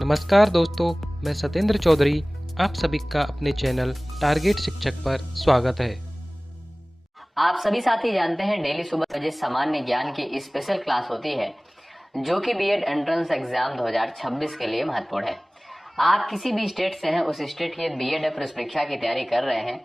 नमस्कार दोस्तों, मैं सत्येंद्र चौधरी आप सभी का अपने चैनल टारगेट शिक्षक पर स्वागत है। आप सभी साथी जानते हैं डेली सुबह बजे सामान्य ज्ञान की स्पेशल क्लास होती है जो कि बीएड एंट्रेंस एग्जाम 2026 के लिए महत्वपूर्ण है। आप किसी भी स्टेट से हैं, उस स्टेट की बीएड या प्रवेश परीक्षा की तैयारी कर रहे हैं,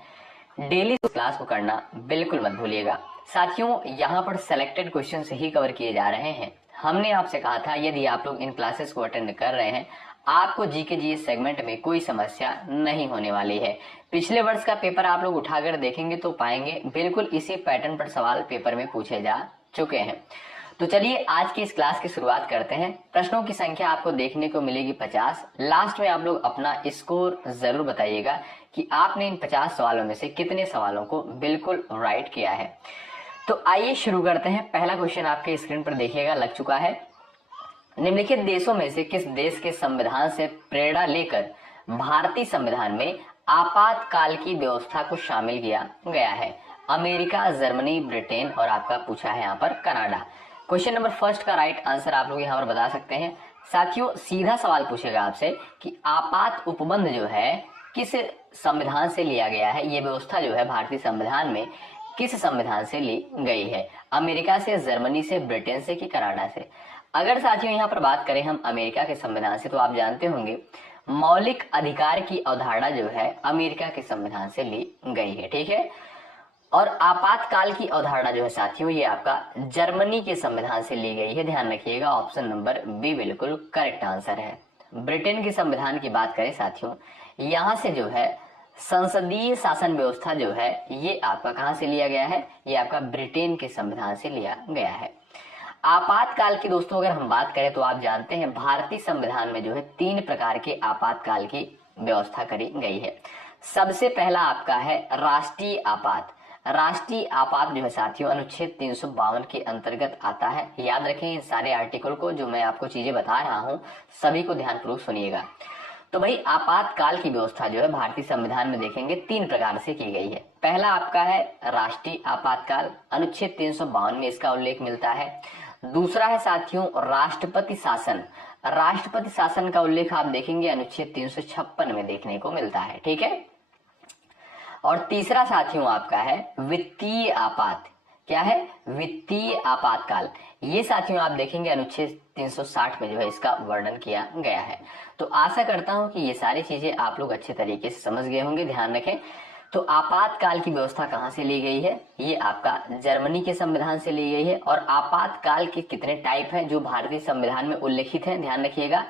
डेली क्लास को करना बिल्कुल मत भूलिएगा। साथियों, यहाँ पर सेलेक्टेड क्वेश्चन ही कवर किए जा रहे हैं। हमने आपसे कहा था यदि आप लोग इन क्लासेस को अटेंड कर रहे हैं, आपको जीके जीएस सेगमेंट में कोई समस्या नहीं होने वाली है। पिछले वर्ष का पेपर आप लोग उठाकर देखेंगे तो पाएंगे बिल्कुल इसी पैटर्न पर सवाल पेपर में पूछे जा चुके हैं। तो चलिए आज की इस क्लास की शुरुआत करते हैं। प्रश्नों की संख्या आपको देखने को मिलेगी 50। लास्ट में आप लोग अपना स्कोर जरूर बताइएगा कि आपने इन 50 सवालों में से कितने सवालों को बिल्कुल राइट किया है। तो आइए शुरू करते हैं। पहला क्वेश्चन आपके स्क्रीन पर देखिएगा, लग चुका है। निम्नलिखित देशों में से किस देश के संविधान से प्रेरणा लेकर भारतीय संविधान में आपातकाल की व्यवस्था को शामिल किया गया है? अमेरिका, जर्मनी, ब्रिटेन और आपका पूछा है यहाँ पर कनाडा। क्वेश्चन नंबर फर्स्ट का राइट आंसर आप लोग यहाँ पर बता सकते हैं। साथियों, सीधा सवाल पूछेगा आपसे कि आपात उपबंध जो है किस संविधान से लिया गया है? ये व्यवस्था जो है भारतीय संविधान में किस संविधान से ली गई है? अमेरिका से, जर्मनी से, ब्रिटेन से कि कनाडा से? अगर साथियों यहाँ पर बात करें हम अमेरिका के संविधान से, तो आप जानते होंगे मौलिक अधिकार की अवधारणा जो है अमेरिका के संविधान से ली गई है, ठीक है। और आपातकाल की अवधारणा जो है साथियों, ये आपका जर्मनी के संविधान से ली गई है। ध्यान रखिएगा, ऑप्शन नंबर बी बिल्कुल करेक्ट आंसर है। ब्रिटेन के संविधान की बात करें साथियों, यहाँ से जो है संसदीय शासन व्यवस्था जो है ये आपका कहां से लिया गया है? ये आपका ब्रिटेन के संविधान से लिया गया है। आपातकाल की दोस्तों अगर हम बात करें तो आप जानते हैं भारतीय संविधान में जो है 3 प्रकार के आपातकाल की व्यवस्था करी गई है। सबसे पहला आपका है राष्ट्रीय आपात। राष्ट्रीय आपात जो है साथियों अनुच्छेद 352 के अंतर्गत आता है। याद रखें इन सारे आर्टिकल को, जो मैं आपको चीजें बता रहा हूं सभी को ध्यानपूर्वक सुनिएगा। तो भाई आपातकाल की व्यवस्था जो है भारतीय संविधान में देखेंगे 3 प्रकार से की गई है। पहला आपका है राष्ट्रीय आपातकाल, अनुच्छेद 352 में इसका उल्लेख मिलता है। दूसरा है साथियों राष्ट्रपति शासन। राष्ट्रपति शासन का उल्लेख आप देखेंगे अनुच्छेद 356 में देखने को मिलता है, ठीक है। और तीसरा साथियों आपका है वित्तीय आपात। क्या है? वित्तीय आपातकाल। ये साथियों आप देखेंगे अनुच्छेद 360 में जो है इसका वर्णन किया गया है। तो आशा करता हूं कि ये सारी चीजें आप लोग अच्छे तरीके से समझ गए होंगे। ध्यान रखें, तो आपातकाल की व्यवस्था कहां से ली गई है? ये आपका जर्मनी के संविधान से ली गई है। और आपातकाल के कितने टाइप हैं जो भारतीय संविधान में उल्लेखित हैं? ध्यान रखिएगा,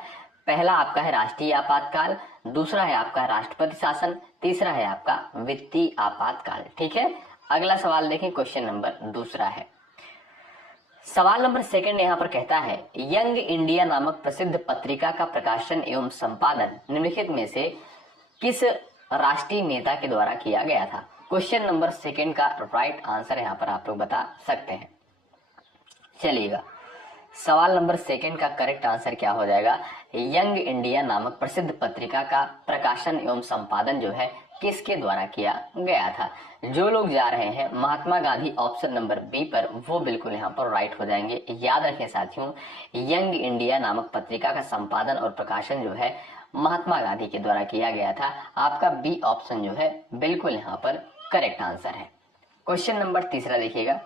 पहला आपका है राष्ट्रीय आपातकाल, दूसरा है आपका राष्ट्रपति शासन, तीसरा है आपका वित्तीय आपातकाल, ठीक है। अगला सवाल देखें, क्वेश्चन नंबर दूसरा है। सवाल नंबर सेकंड यहाँ पर कहता है यंग इंडिया नामक प्रसिद्ध पत्रिका का प्रकाशन एवं संपादन निम्नलिखित में से किस राष्ट्रीय नेता के द्वारा किया गया था? क्वेश्चन नंबर सेकंड का राइट आंसर यहाँ पर आप लोग बता सकते हैं। चलिएगा, सवाल नंबर सेकंड का करेक्ट आंसर क्या हो जाएगा? यंग इंडिया नामक प्रसिद्ध पत्रिका का प्रकाशन एवं संपादन जो है किसके द्वारा किया गया था? जो लोग जा रहे हैं Mahatma Gandhi option number B पर, वो बिल्कुल यहाँ पर राइट हो जाएंगे। याद रखें साथियों, यंग इंडिया नामक पत्रिका का संपादन और प्रकाशन जो है महात्मा गांधी के द्वारा किया गया था। आपका बी ऑप्शन जो है बिल्कुल यहाँ पर करेक्ट आंसर है। क्वेश्चन नंबर तीसरा देखिएगा,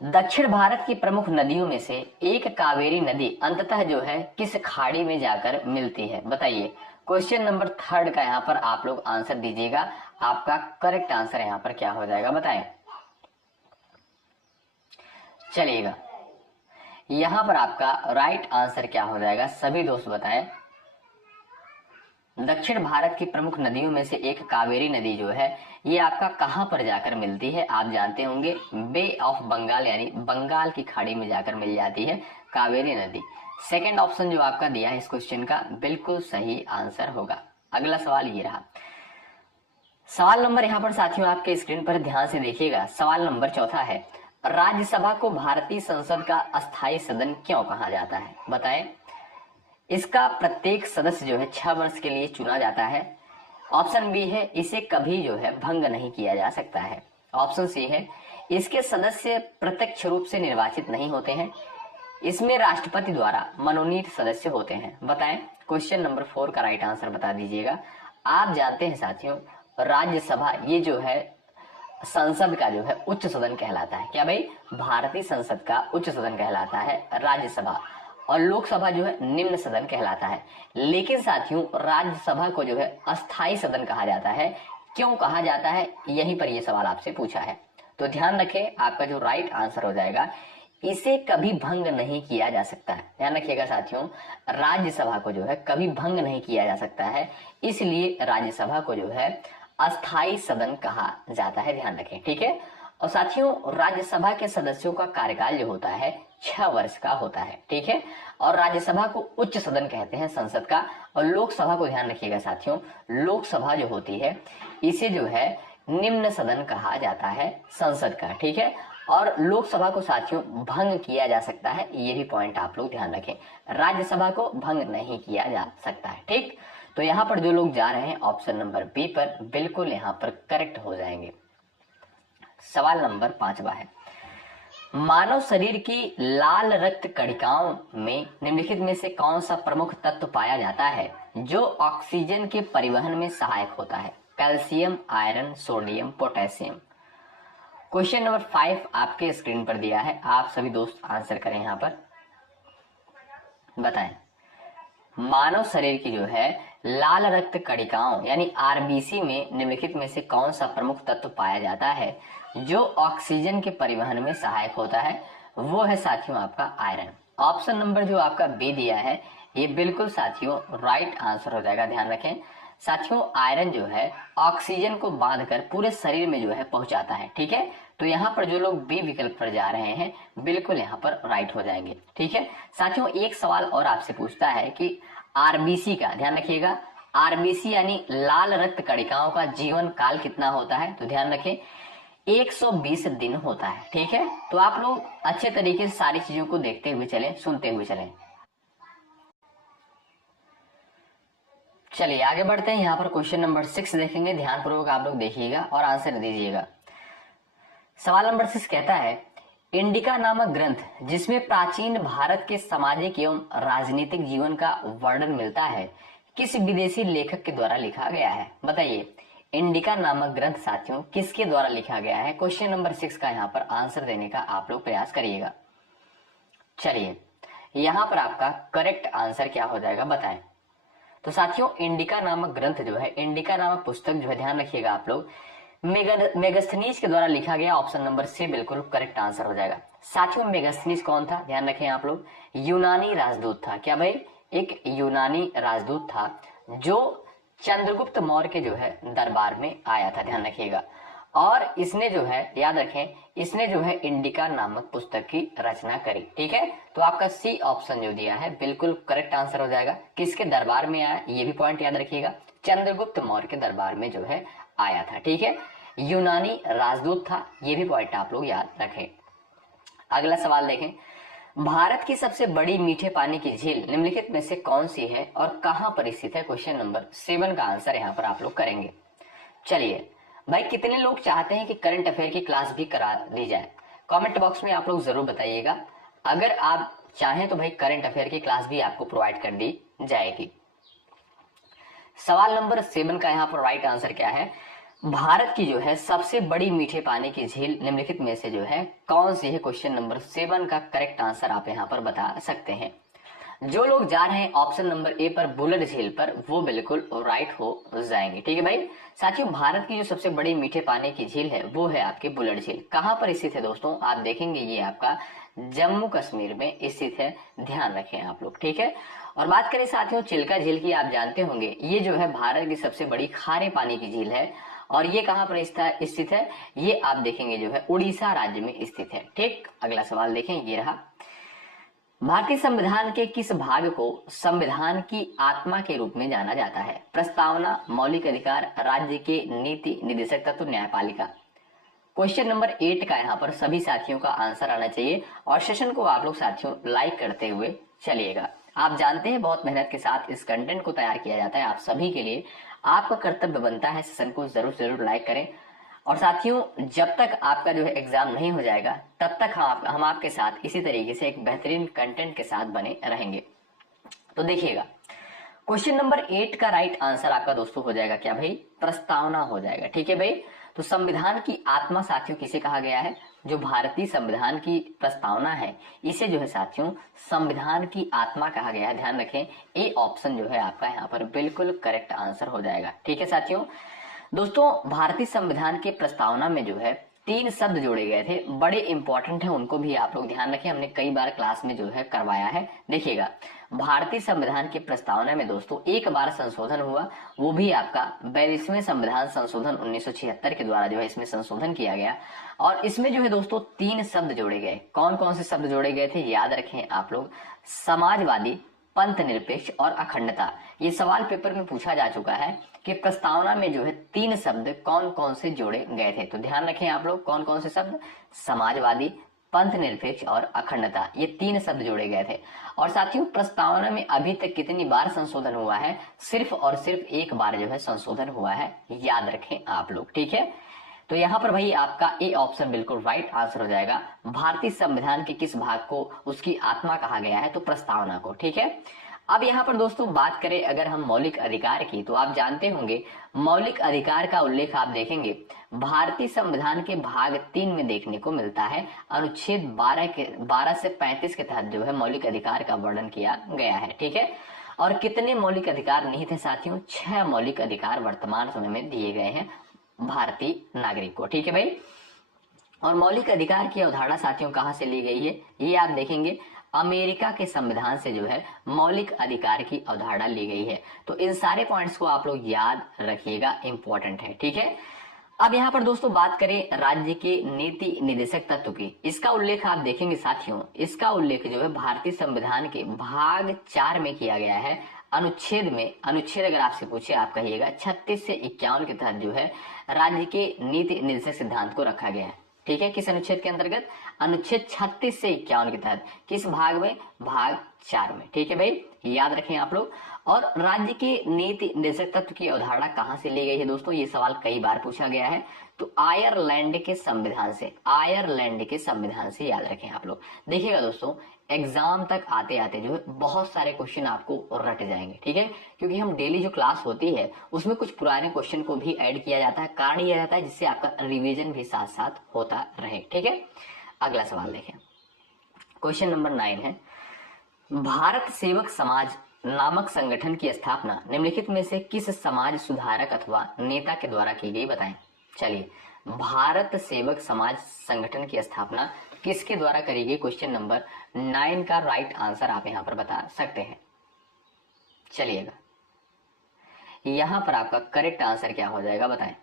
दक्षिण भारत की प्रमुख नदियों में से एक कावेरी नदी अंततः जो है किस खाड़ी में जाकर मिलती है? बताइए। क्वेश्चन नंबर थर्ड का यहाँ पर आप लोग आंसर दीजिएगा। आपका करेक्ट आंसर यहाँ पर क्या हो जाएगा बताएं। चलिएगा, यहाँ पर आपका राइट आंसर क्या हो जाएगा सभी दोस्त बताएं। दक्षिण भारत की प्रमुख नदियों में से एक कावेरी नदी जो है ये आपका कहां पर जाकर मिलती है? आप जानते होंगे बे ऑफ बंगाल यानी बंगाल की खाड़ी में जाकर मिल जाती है कावेरी नदी। सेकंड ऑप्शन जो आपका दिया है इस क्वेश्चन का बिल्कुल सही आंसर होगा। अगला सवाल ये रहा। सवाल नंबर यहाँ पर साथियों आपके स्क्रीन पर ध्यान से देखिएगा। सवाल नंबर चौथा है राज्यसभा को भारतीय संसद का अस्थायी सदन क्यों कहा जाता है? बताएं। इसका प्रत्येक सदस्य जो है 6 वर्ष के लिए चुना जाता है। ऑप्शन बी है इसे कभी जो है भंग नहीं किया जा सकता है। ऑप्शन सी है इसके सदस्य प्रत्यक्ष रूप से निर्वाचित नहीं होते हैं। इसमें राष्ट्रपति द्वारा मनोनीत सदस्य होते हैं। बताएं, क्वेश्चन नंबर 4 का राइट आंसर बता दीजिएगा। आप जानते हैं साथियों, राज्यसभा ये जो है संसद का जो है उच्च सदन कहलाता है। क्या भाई? भारतीय संसद का उच्च सदन कहलाता है राज्यसभा, और लोकसभा जो है निम्न सदन कहलाता है। लेकिन साथियों, राज्यसभा को जो है अस्थायी सदन कहा जाता है। क्यों कहा जाता है, यहीं पर यह सवाल आपसे पूछा है। तो ध्यान रखें, आपका जो राइट आंसर हो जाएगा, इसे कभी भंग नहीं किया जा सकता है। ध्यान रखिएगा साथियों, राज्यसभा को जो है कभी भंग नहीं किया जा सकता है, इसलिए राज्यसभा को जो है अस्थायी सदन कहा जाता है। ध्यान रखें, ठीक है। और साथियों, राज्यसभा के सदस्यों का कार्यकाल जो होता है 6 वर्ष का होता है, ठीक है। और राज्यसभा को उच्च सदन कहते हैं संसद का। और लोकसभा को ध्यान रखिएगा साथियों, लोकसभा जो होती है इसे जो है निम्न सदन कहा जाता है संसद का, ठीक है। और लोकसभा को साथियों भंग किया जा सकता है, ये भी पॉइंट आप लोग ध्यान रखें। राज्यसभा को भंग नहीं किया जा सकता है, ठीक। तो यहाँ पर जो लोग जा रहे हैं ऑप्शन नंबर बी पर, बिल्कुल यहाँ पर करेक्ट हो जाएंगे। सवाल नंबर 5वां है, मानव शरीर की लाल रक्त कणिकाओं में निम्नलिखित में से कौन सा प्रमुख तत्व पाया जाता है जो ऑक्सीजन के परिवहन में सहायक होता है? Calcium, iron, sodium, potassium. Question number 5 आपके स्क्रीन पर दिया है, आप सभी दोस्त आंसर करें। यहाँ पर बताएं, मानव शरीर की जो है लाल रक्त कणिकाओं यानी आरबीसी में निम्नलिखित में से कौन सा प्रमुख तत्व पाया जाता है जो ऑक्सीजन के परिवहन में सहायक होता है? वो है साथियों आपका आयरन। ऑप्शन नंबर जो आपका बी दिया है ये बिल्कुल साथियों राइट आंसर हो जाएगा। ध्यान रखें साथियों, आयरन जो है ऑक्सीजन को बांधकर पूरे शरीर में जो है पहुंचाता है, ठीक है। तो यहाँ पर जो लोग बी विकल्प पर जा रहे हैं बिल्कुल यहाँ पर राइट हो जाएंगे, ठीक है। साथियों, एक सवाल और आपसे पूछता है कि आरबीसी का, ध्यान रखिएगा, आरबीसी यानी लाल रक्त कणिकाओं का जीवन काल कितना होता है? तो ध्यान रखें 120 दिन होता है, ठीक है। तो आप लोग अच्छे तरीके से सारी चीजों को देखते हुए चलें, सुनते हुए चलें। चलिए आगे बढ़ते हैं। यहाँ पर क्वेश्चन नंबर 6 देखेंगे, ध्यानपूर्वक आप लोग देखिएगा और आंसर दीजिएगा। सवाल नंबर 6 कहता है, इंडिका नामक ग्रंथ जिसमें प्राचीन भारत के सामाजिक एवं राजनीतिक जीवन का वर्णन मिलता है किस विदेशी लेखक के द्वारा लिखा गया है? बताइए, इंडिका नामक ग्रंथ साथियों किसके द्वारा लिखा गया है? क्वेश्चन नंबर 6 का यहाँ पर आंसर देने का आप लोग प्रयास करिएगा। चलिए यहाँ पर आपका करेक्ट आंसर क्या हो जाएगा बताएं। तो साथियों, इंडिका नामक ग्रंथ जो है, इंडिका नामक पुस्तक जो है, ध्यान रखिएगा आप लोग, मेगास्थनीज के द्वारा लिखा गया। ऑप्शन नंबर सी बिल्कुल करेक्ट आंसर हो जाएगा। साथियों, मेगास्थनीज कौन था? ध्यान रखें आप लोग, यूनानी राजदूत था। क्या भाई? एक यूनानी राजदूत था जो चंद्रगुप्त मौर्य के जो है दरबार में आया था। ध्यान रखिएगा, और इसने जो है, याद रखें, इसने जो है इंडिका नामक पुस्तक की रचना करी, ठीक है। तो आपका सी ऑप्शन जो दिया है बिल्कुल करेक्ट आंसर हो जाएगा। किसके दरबार में आया, ये भी पॉइंट याद रखिएगा, चंद्रगुप्त मौर्य के दरबार में जो है आया था, ठीक है। यूनानी राजदूत था, ये भी पॉइंट आप लोग याद रखें। अगला सवाल देखें, भारत की सबसे बड़ी मीठे पानी की झील निम्नलिखित में से कौन सी है और कहां पर स्थित है? क्वेश्चन नंबर 7 का आंसर यहाँ पर आप लोग करेंगे। चलिए भाई, कितने लोग चाहते हैं कि करंट अफेयर की क्लास भी करा दी जाए? कमेंट बॉक्स में आप लोग जरूर बताइएगा। अगर आप चाहें तो भाई करंट अफेयर की क्लास भी आपको प्रोवाइड कर दी जाएगी। सवाल नंबर 7 का यहाँ पर राइट आंसर क्या है? भारत की जो है सबसे बड़ी मीठे पानी की झील निम्नलिखित में से जो है कौन सी है? क्वेश्चन नंबर 7 का करेक्ट आंसर आप यहाँ पर बता सकते हैं। जो लोग जा रहे हैं ऑप्शन नंबर ए पर, बुलर झील पर, वो बिल्कुल राइट हो जाएंगे, ठीक है भाई। साथियों, भारत की जो सबसे बड़ी मीठे पानी की झील है वो है आपकी बुलर झील। कहाँ पर स्थित है दोस्तों? आप देखेंगे ये आपका जम्मू कश्मीर में स्थित है, ध्यान रखें आप लोग, ठीक है। और बात करें साथियों चिल्का झील की, आप जानते होंगे ये जो है भारत की सबसे बड़ी खारे पानी की झील है, और ये कहां पर स्थित है? ये आप देखेंगे जो है उड़ीसा राज्य में स्थित है, ठीक। अगला सवाल देखें, ये रहा, भारतीय संविधान के किस भाग को संविधान की आत्मा के रूप में जाना जाता है? प्रस्तावना, मौलिक अधिकार, राज्य के नीति निदेशक तत्व, न्यायपालिका। क्वेश्चन नंबर 8 का यहाँ पर सभी साथियों का आंसर आना चाहिए, और सेशन को आप लोग साथियों लाइक करते हुए चलिएगा। आप जानते हैं बहुत मेहनत के साथ इस कंटेंट को तैयार किया जाता है आप सभी के लिए। आपका कर्तव्य बनता है सेशन को जरूर लाइक करें। और साथियों जब तक आपका जो है एग्जाम नहीं हो जाएगा तब तक हम आपके साथ इसी तरीके से एक बेहतरीन कंटेंट के साथ बने रहेंगे। तो देखिएगा, क्वेश्चन नंबर 8 का राइट आंसर आपका दोस्तों हो जाएगा क्या भाई, प्रस्तावना हो जाएगा। ठीक है भाई, तो संविधान की आत्मा साथियों किसे कहा गया है, जो भारतीय संविधान की प्रस्तावना है इसे जो है साथियों संविधान की आत्मा कहा गया है। ध्यान रखें, ए ऑप्शन जो है आपका यहाँ पर बिल्कुल करेक्ट आंसर हो जाएगा। ठीक है साथियों, दोस्तों भारतीय संविधान के प्रस्तावना में जो है 3 शब्द जोड़े गए थे, बड़े इंपॉर्टेंट है, उनको भी आप लोग ध्यान रखें, हमने कई बार क्लास में जो है करवाया है। देखिएगा, भारतीय संविधान की प्रस्तावना में दोस्तों एक बार संशोधन हुआ, वो भी आपका 42वें संविधान संशोधन 1976 के द्वारा जो है इसमें संशोधन किया गया। और इसमें जो है दोस्तों 3 शब्द जोड़े गए। कौन कौन से शब्द जोड़े गए थे याद रखें आप लोग, समाजवादी, पंथ निरपेक्ष और अखंडता। ये सवाल पेपर में पूछा जा चुका है कि प्रस्तावना में जो है 3 शब्द कौन कौन से जोड़े गए थे। तो ध्यान रखें आप लोग, कौन कौन से शब्द, समाजवादी, पंथ निरपेक्ष और अखंडता, ये 3 शब्द जोड़े गए थे। और साथियों प्रस्तावना में अभी तक कितनी बार संशोधन हुआ है, सिर्फ और सिर्फ एक बार जो है संशोधन हुआ है, याद रखें आप लोग। ठीक है, तो यहाँ पर भाई आपका ए ऑप्शन बिल्कुल राइट आंसर हो जाएगा। भारतीय संविधान के किस भाग को उसकी आत्मा कहा गया है, तो प्रस्तावना को। ठीक है, अब यहाँ पर दोस्तों बात करें अगर हम मौलिक अधिकार की, तो आप जानते होंगे मौलिक अधिकार का उल्लेख आप देखेंगे भारतीय संविधान के भाग 3 में देखने को मिलता है। अनुच्छेद 12 से 35 के तहत जो है मौलिक अधिकार का वर्णन किया गया है। ठीक है, और कितने मौलिक अधिकार नहीं थे साथियों, 6 मौलिक अधिकार वर्तमान समय में दिए गए हैं भारतीय नागरिक को। ठीक है भाई, और मौलिक अधिकार की अवधारणा साथियों कहां से ली गई है, ये आप देखेंगे अमेरिका के संविधान से जो है मौलिक अधिकार की अवधारणा ली गई है। तो इन सारे पॉइंट्स को आप लोग याद रखिएगा, इंपॉर्टेंट है। ठीक है, अब यहाँ पर दोस्तों बात करें राज्य के नीति निर्देशक तत्व की, इसका उल्लेख आप देखेंगे साथियों, इसका उल्लेख जो है भारतीय संविधान के भाग 4 में किया गया है। अनुच्छेद अगर आपसे पूछे आप कहिएगा 36 से 51 के तहत जो है राज्य के नीति निर्देशक सिद्धांत को रखा गया है। ठीक है, किस अनुच्छेद के अंतर्गत, अनुच्छेद 36 से 51 के तहत, किस भाग में, भाग 4 में। ठीक है भाई, याद रखें आप लोग। और राज्य के नीति निर्देशक तत्व की अवधारणा कहां से ली गई है दोस्तों, ये सवाल कई बार पूछा गया है, तो आयरलैंड के संविधान से, आयरलैंड के संविधान से, याद रखें आप लोग। देखिएगा दोस्तों एग्जाम तक आते आते जो है बहुत सारे क्वेश्चन आपको रट जाएंगे। ठीक है, क्योंकि हम डेली जो क्लास होती है उसमें कुछ पुराने क्वेश्चन को भी ऐड किया जाता है, कारण यह रहता है जिससे आपका रिवीजन भी साथ साथ होता रहे। ठीक है, अगला सवाल देखें, क्वेश्चन नंबर 9 है, भारत सेवक समाज नामक संगठन की स्थापना निम्नलिखित में से किस समाज सुधारक अथवा नेता के द्वारा की गई, बताएं। चलिए, भारत सेवक समाज संगठन की स्थापना किसके द्वारा करी गई, क्वेश्चन नंबर 9 का राइट आंसर आप यहां पर बता सकते हैं। चलिएगा, यहां पर आपका करेक्ट आंसर क्या हो जाएगा, बताएं।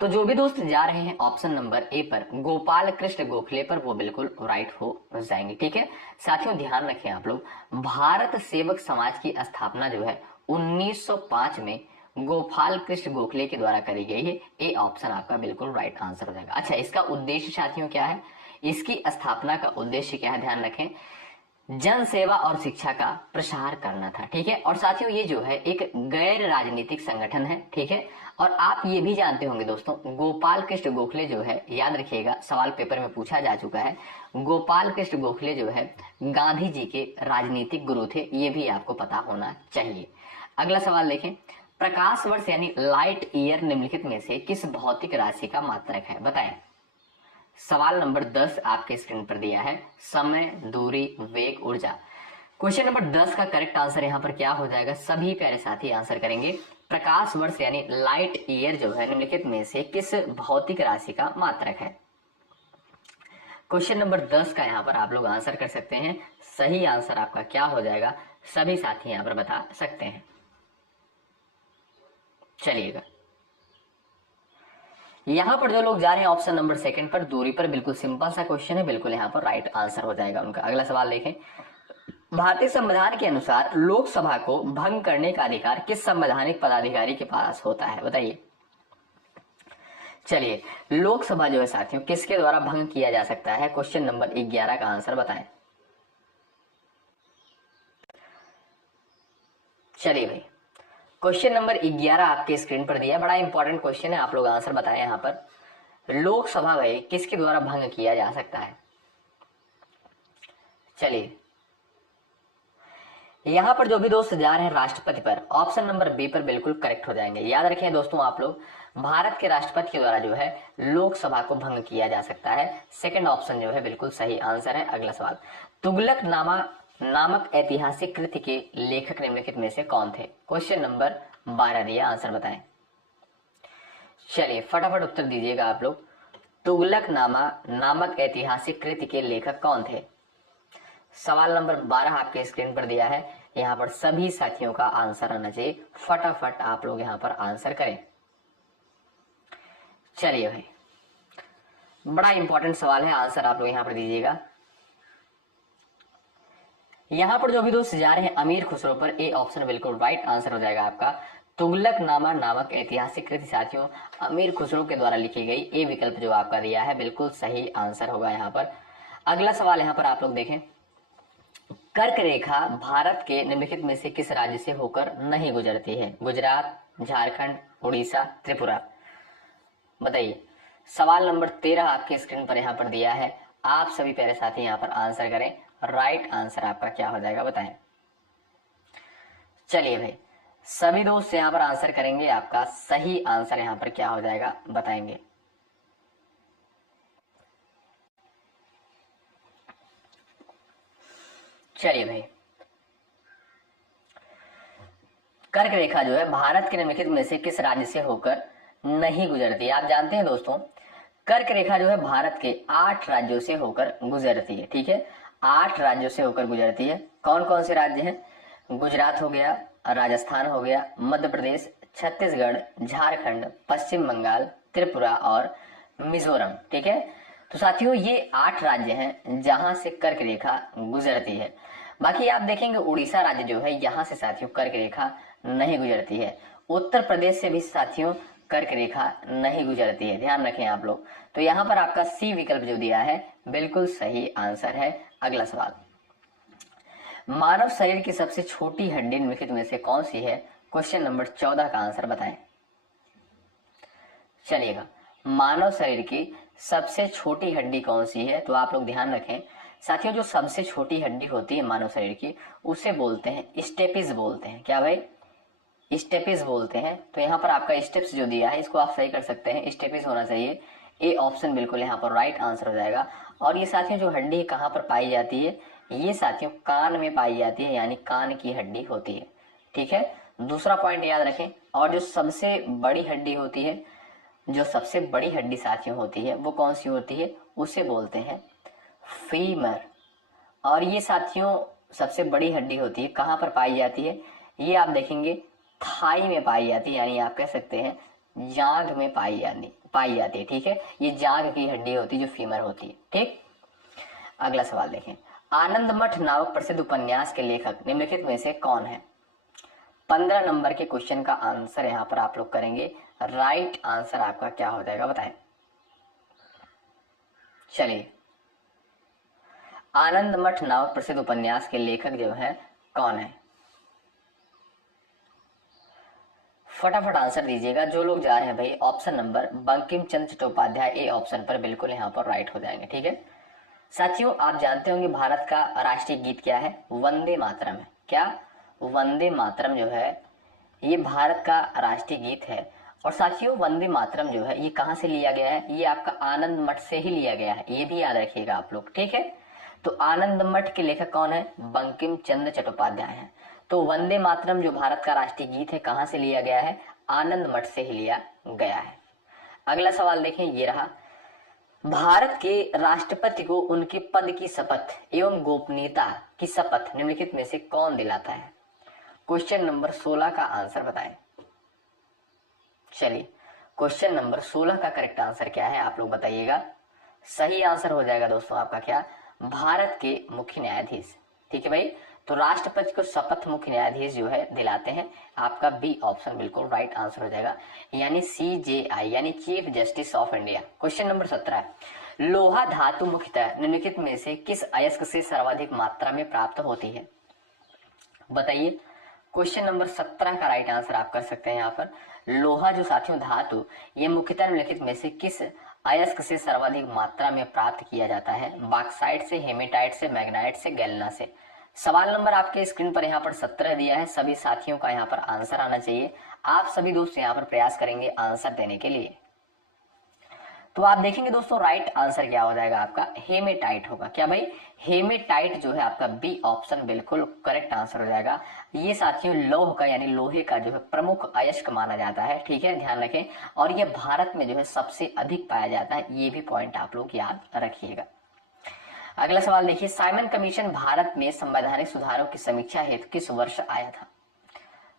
तो जो भी दोस्त जा रहे हैं ऑप्शन नंबर ए पर, गोपाल कृष्ण गोखले पर, वो बिल्कुल राइट हो जाएंगे। ठीक है साथियों, ध्यान रखें आप लोग, भारत सेवक समाज की स्थापना जो है 1905 में गोपाल कृष्ण गोखले के द्वारा करी गई है। ए ऑप्शन आपका बिल्कुल राइट आंसर हो जाएगा। अच्छा, इसका उद्देश्य साथियों क्या है, इसकी स्थापना का उद्देश्य क्या है, ध्यान रखें, जन सेवा और शिक्षा का प्रसार करना था। ठीक है, और साथियों ये जो है एक गैर राजनीतिक संगठन है। ठीक है, और आप ये भी जानते होंगे दोस्तों, गोपाल कृष्ण गोखले जो है, याद रखिएगा सवाल पेपर में पूछा जा चुका है, गोपाल कृष्ण गोखले जो है गांधी जी के राजनीतिक गुरु थे, ये भी आपको पता होना चाहिए। अगला सवाल देखें, प्रकाश वर्ष यानी लाइट ईयर निम्नलिखित में से किस भौतिक राशि का मात्रक है, बताएं। सवाल नंबर 10 आपके स्क्रीन पर दिया है, समय, दूरी, वेग, ऊर्जा। क्वेश्चन नंबर 10 का करेक्ट आंसर यहाँ पर क्या हो जाएगा, सभी प्यारे साथी आंसर करेंगे। प्रकाश वर्ष यानी लाइट ईयर जो है निम्नलिखित में से किस भौतिक राशि का मात्रक है। क्वेश्चन नंबर 10 का यहाँ पर आप लोग आंसर कर सकते हैं। सही आंसर आपका क्या हो जाएगा, सभी साथी यहाँ पर बता सकते हैं। चलिएगा, यहां पर जो लोग जा रहे हैं ऑप्शन नंबर 2 पर, दूरी पर, बिल्कुल सिंपल सा क्वेश्चन है, बिल्कुल यहां पर राइट आंसर हो जाएगा उनका। अगला सवाल देखें, भारतीय संविधान के अनुसार लोकसभा को भंग करने का अधिकार किस संवैधानिक पदाधिकारी के पास होता है, बताइए। चलिए, लोकसभा जो है साथियों किसके द्वारा भंग किया जा सकता है, क्वेश्चन नंबर 11 का आंसर बताएं। चलिए भाई, क्वेश्चन नंबर 11 आपके स्क्रीन पर दिया है, बड़ा इंपॉर्टेंट क्वेश्चन है, आप लोग आंसर बताएं यहाँ पर। लोकसभा भाई किसके द्वारा भंग किया जा सकता है? चलिए यहां पर जो भी दोस्त जा रहे हैं राष्ट्रपति पर, ऑप्शन नंबर बी पर बिल्कुल करेक्ट हो जाएंगे। याद रखें दोस्तों आप लोग, भारत के राष्ट्रपति के द्वारा जो है लोकसभा को भंग किया जा सकता है। सेकंड ऑप्शन जो है बिल्कुल सही आंसर है। अगला सवाल, तुगलक नामक ऐतिहासिक कृति के लेखक निम्नलिखित में से कौन थे? क्वेश्चन नंबर 12 दिया, आंसर बताएं। चलिए फटाफट उत्तर दीजिएगा आप लोग। तुगलक नामक ऐतिहासिक कृति के लेखक कौन थे? सवाल नंबर 12 आपके स्क्रीन पर दिया है, यहाँ पर सभी साथियों का आंसर आना चाहिए। फटाफट आप लोग यहाँ पर आंसर करें। चलिए भाई बड़ा इंपॉर्टेंट सवाल है, आंसर आप लोग यहाँ पर दीजिएगा। यहाँ पर जो भी दोस्त जा रहे हैं अमीर खुसरो पर, ए ऑप्शन बिल्कुल राइट आंसर हो जाएगा आपका। तुगलक नामक ऐतिहासिक कृति साथियों अमीर खुसरो के द्वारा लिखी गई, ए विकल्प जो आपका दिया है बिल्कुल सही आंसर होगा यहाँ पर। अगला सवाल यहाँ पर आप लोग देखें, कर्क रेखा भारत के निम्नलिखित में से किस राज्य से होकर नहीं गुजरती है? गुजरात, झारखंड, उड़ीसा, त्रिपुरा। बताइए। सवाल नंबर 13 आपके स्क्रीन पर यहाँ पर दिया है, आप सभी प्यारे साथी यहाँ पर आंसर करें। राइट आंसर आपका क्या हो जाएगा बताएं। चलिए भाई सभी दोस्त यहाँ पर आंसर करेंगे, आपका सही आंसर यहाँ पर क्या हो जाएगा बताएंगे। चलिए भाई कर्क रेखा जो है भारत के निम्नलिखित में से किस राज्य से होकर नहीं गुजरती है? आप जानते हैं दोस्तों कर्क रेखा जो है भारत के 8 राज्यों से होकर गुजरती है। ठीक है, 8 राज्यों से होकर गुजरती है। कौन कौन से राज्य हैं? गुजरात हो गया, राजस्थान हो गया, मध्य प्रदेश, छत्तीसगढ़, झारखंड, पश्चिम बंगाल, त्रिपुरा और मिजोरम। ठीक है, तो साथियों ये 8 राज्य हैं जहां से कर्क रेखा गुजरती है। बाकी आप देखेंगे उड़ीसा राज्य जो है यहाँ से साथियों कर्क रेखा नहीं गुजरती है। उत्तर प्रदेश से भी साथियों कर्क रेखा नहीं गुजरती है, ध्यान रखें आप लोग। तो यहाँ पर आपका सी विकल्प जो दिया है बिल्कुल सही आंसर है। अगला सवाल, मानव शरीर की सबसे छोटी हड्डी निम्नलिखित में से कौन सी है? क्वेश्चन नंबर 14 का आंसर बताएं। चलिएगा, मानव शरीर की सबसे छोटी हड्डी कौन सी है? तो आप लोग ध्यान रखें साथियों, जो सबसे छोटी हड्डी होती है मानव शरीर की उसे बोलते हैं स्टेपिस बोलते हैं। क्या भाई? स्टेपिस बोलते हैं। तो यहाँ पर आपका स्टेप्स जो दिया है इसको आप सही कर सकते हैं, स्टेपिस होना चाहिए। ए ऑप्शन बिल्कुल यहाँ पर राइट आंसर हो जाएगा। और ये साथियों जो हड्डी कहाँ पर पाई जाती है? ये साथियों कान में पाई जाती है, यानी कान की हड्डी होती है। ठीक है, दूसरा पॉइंट याद रखें। और जो सबसे बड़ी हड्डी होती है, जो सबसे बड़ी हड्डी साथियों होती है वो कौन सी होती है? उसे बोलते हैं फीमर। और ये साथियों सबसे बड़ी हड्डी होती है, कहाँ पर पाई जाती है? ये आप देखेंगे थाई में पाई जाती है, यानी आप कह सकते हैं जांघ में पाई जाती है। ठीक है, ये जांघ की हड्डी होती है जो फीमर होती है। ठीक, अगला सवाल देखें, आनंद मठ नामक प्रसिद्ध उपन्यास के लेखक निम्नलिखित में से कौन है? 15 नंबर के क्वेश्चन का आंसर यहाँ पर आप लोग करेंगे। राइट आंसर आपका क्या हो जाएगा बताएं। चलिए, आनंद मठ नामक प्रसिद्ध उपन्यास के लेखक जो है कौन है? फटाफट आंसर दीजिएगा जो लोग जा रहे हैं भाई। Option number Bankim Chandra Chattopadhyay, A option पर बिल्कुल यहाँ पर राइट हो जाएंगे। ठीक है साथियों, आप जानते होंगे भारत का राष्ट्रीय गीत क्या है? वंदे मातरम है। क्या? वंदे मातरम जो है ये भारत का राष्ट्रीय गीत है। और साथियों वंदे मातरम जो है ये कहाँ से लिया गया है? ये आपका आनंद मठ से ही लिया गया है, ये भी याद रखिएगा आप लोग। ठीक है, तो आनंद मठ के लेखक कौन है? बंकिम चंद्र चट्टोपाध्याय हैं। तो वंदे मातरम जो भारत का राष्ट्रीय गीत है कहाँ से लिया गया है? आनंद मठ से ही लिया गया है। अगला सवाल देखें, ये रहा, भारत के राष्ट्रपति को उनके पद की शपथ एवं गोपनीयता की शपथ निम्नलिखित में से कौन दिलाता है? क्वेश्चन नंबर 16 का आंसर बताएं। चलिए, क्वेश्चन नंबर 16 का करेक्ट आंसर क्या है आप लोग बताइएगा। सही आंसर हो जाएगा दोस्तों आपका क्या? भारत के मुख्य न्यायाधीश। ठीक है भाई, तो राष्ट्रपति को शपथ मुख्य न्यायाधीश जो है दिलाते हैं। आपका बी ऑप्शन बिल्कुल राइट आंसर हो जाएगा, यानी CJI यानी chief justice of India. Question number 17, लोहा धातु मुख्यतः निम्नलिखित में से किस अयस्क से सर्वाधिक मात्रा में प्राप्त होती है? बताइए। क्वेश्चन नंबर 17 का राइट आंसर आप कर सकते हैं यहाँ पर। लोहा जो साथियों धातु, ये मुख्यतः निम्नलिखित में से किस अयस्क से सर्वाधिक मात्रा में प्राप्त किया जाता है? बॉक्साइट से, हेमेटाइट से, मैग्नाइट से, गैल्ना से। सवाल नंबर आपके स्क्रीन पर यहाँ पर 17 दिया है। सभी साथियों का यहाँ पर आंसर आना चाहिए। आप सभी दोस्त यहाँ पर प्रयास करेंगे आंसर देने के लिए। तो आप देखेंगे दोस्तों राइट आंसर क्या हो जाएगा आपका? हेमेटाइट होगा। क्या भाई? हेमेटाइट जो है आपका बी ऑप्शन बिल्कुल करेक्ट आंसर हो जाएगा। ये साथियों लौह का यानी लोहे का जो है प्रमुख अयस्क माना जाता है। ठीक है, ध्यान रखें। और ये भारत में जो है सबसे अधिक पाया जाता है। ये भी पॉइंट आप लोग याद रखिएगा। अगला सवाल देखिए, साइमन कमीशन भारत में संवैधानिक सुधारों की समीक्षा हेतु किस वर्ष आया था?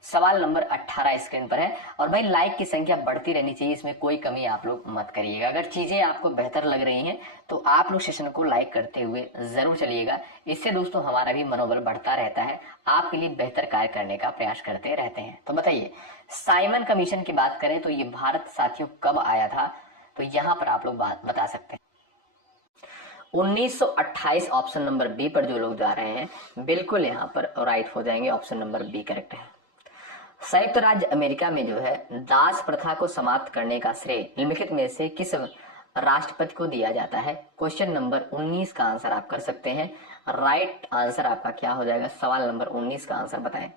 सवाल नंबर 18 स्क्रीन पर है। और भाई लाइक की संख्या बढ़ती रहनी चाहिए, इसमें कोई कमी आप लोग मत करिएगा। अगर चीजें आपको बेहतर लग रही हैं तो आप लोग सेशन को लाइक करते हुए जरूर चलिएगा। इससे दोस्तों हमारा भी मनोबल बढ़ता रहता है, आपके लिए बेहतर कार्य करने का प्रयास करते रहते हैं। तो बताइए, साइमन कमीशन की बात करें तो ये भारत साथियों कब आया था? तो यहाँ पर आप लोग बात बता सकते हैं। 1928 ऑप्शन नंबर बी पर जो लोग जा रहे हैं बिल्कुल यहाँ पर राइट हो जाएंगे। ऑप्शन नंबर बी करेक्ट है। संयुक्त राज्य अमेरिका में जो है दास प्रथा को समाप्त करने का श्रेय निम्नलिखित में से किस राष्ट्रपति को दिया जाता है? क्वेश्चन नंबर 19 का आंसर आप कर सकते हैं। राइट आंसर आपका क्या हो जाएगा? सवाल नंबर 19 का आंसर बताएं।